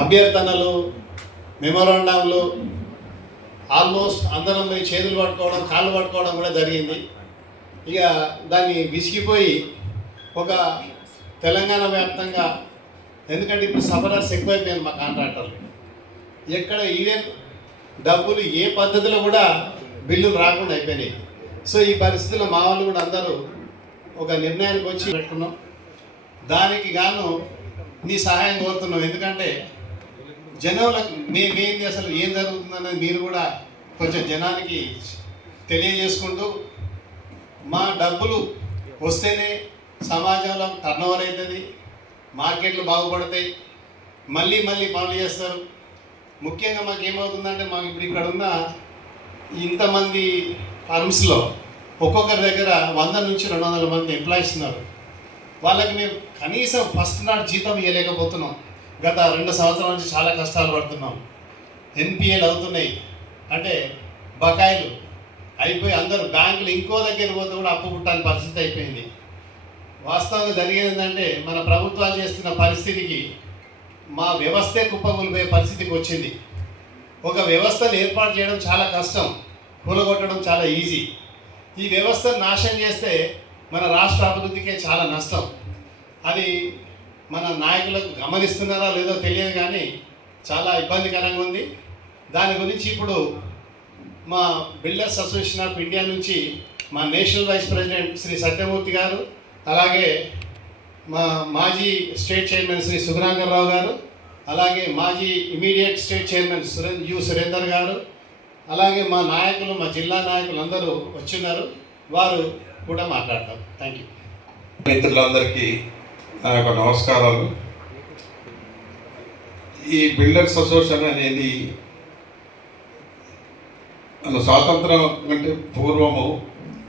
అభ్యర్థనలు, మెమోరాండంలు almost అందరం పోయి చేతులు పట్టుకోవడం, కాళ్ళు పట్టుకోవడం కూడా జరిగింది. ఇక దాన్ని విసిగిపోయి ఒక తెలంగాణ వ్యాప్తంగా, ఎందుకంటే ఇప్పుడు సఫరర్స్ ఎక్కువైపోయింది మా కాంట్రాక్టర్లు. ఎక్కడ ఈవెన్ డబ్బులు ఏ పద్ధతిలో కూడా బిల్లులు రాకుండా అయిపోయినాయి. సో ఈ పరిస్థితుల్లో మా వాళ్ళు కూడా అందరూ ఒక నిర్ణయానికి వచ్చి పెట్టుకున్నాం. దానికి గాను నీ సహాయం కోరుతున్నాం. ఎందుకంటే జనంలకు మేమేంది, అసలు ఏం జరుగుతుందనేది మీరు కూడా కొంచెం జనానికి తెలియజేసుకుంటూ, మా డబ్బులు వస్తేనే సమాజంలో టర్నోవర్ అవుతుంది, మార్కెట్లు బాగుపడతాయి, మళ్ళీ మళ్ళీ పనులు చేస్తారు. ముఖ్యంగా మాకు ఏమవుతుందంటే, మాకు ఇప్పుడు ఇక్కడ ఉన్న ఇంతమంది ఫర్మ్స్లో ఒక్కొక్కరి దగ్గర 100 నుంచి 200 మంది ఎంప్లాయీస్ ఉన్నారు. వాళ్ళకి మేము కనీసం ఫస్ట్ నాడు జీతం ఇవ్వలేకపోతున్నాం. గత 2 సంవత్సరాల నుంచి చాలా కష్టాలు పడుతున్నాం. ఎన్పిఏలు అవుతున్నాయి, అంటే బకాయిలు అయిపోయి అందరూ బ్యాంకులు ఇంకో దగ్గర పోతే కూడా అప్పు పుట్టని పరిస్థితి అయిపోయింది. వాస్తవంగా జరిగేది ఏంటంటే, మన ప్రభుత్వాలు చేస్తున్న పరిస్థితికి మా వ్యవస్థే కుప్పకూలిపోయే పరిస్థితికి వచ్చింది. ఒక వ్యవస్థను ఏర్పాటు చేయడం చాలా కష్టం, కూలగొట్టడం చాలా ఈజీ. ఈ వ్యవస్థను నాశనం చేస్తే మన రాష్ట్ర అభివృద్ధికే చాలా నష్టం. అది మన నాయకులకు గమనిస్తున్నారా లేదో తెలియదు, కానీ చాలా ఇబ్బందికరంగా ఉంది. దాని గురించి ఇప్పుడు మా బిల్డర్స్ అసోసియేషన్ ఆఫ్ ఇండియా నుంచి మా national vice president Shri Satyamurthy గారు, అలాగే మా మాజీ స్టేట్ చైర్మన్ శ్రీ సుబ్రహ్మణ్యరావు గారు, అలాగే మాజీ ఇమీడియట్ స్టేట్ చైర్మన్ సురేందర్ గారు, అలాగే మా నాయకులు, మా జిల్లా నాయకులు అందరూ వచ్చిన్నారు. వారు కూడా మాట్లాడతారు. Thank you. మిత్రులందరికీ నా యొక్క నమస్కారాలు. ఈ బిల్డర్స్ అసోసియేషన్ అనేది స్వాతంత్రం కంటే పూర్వము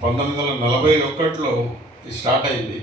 1941లో స్టార్ట్ అయింది.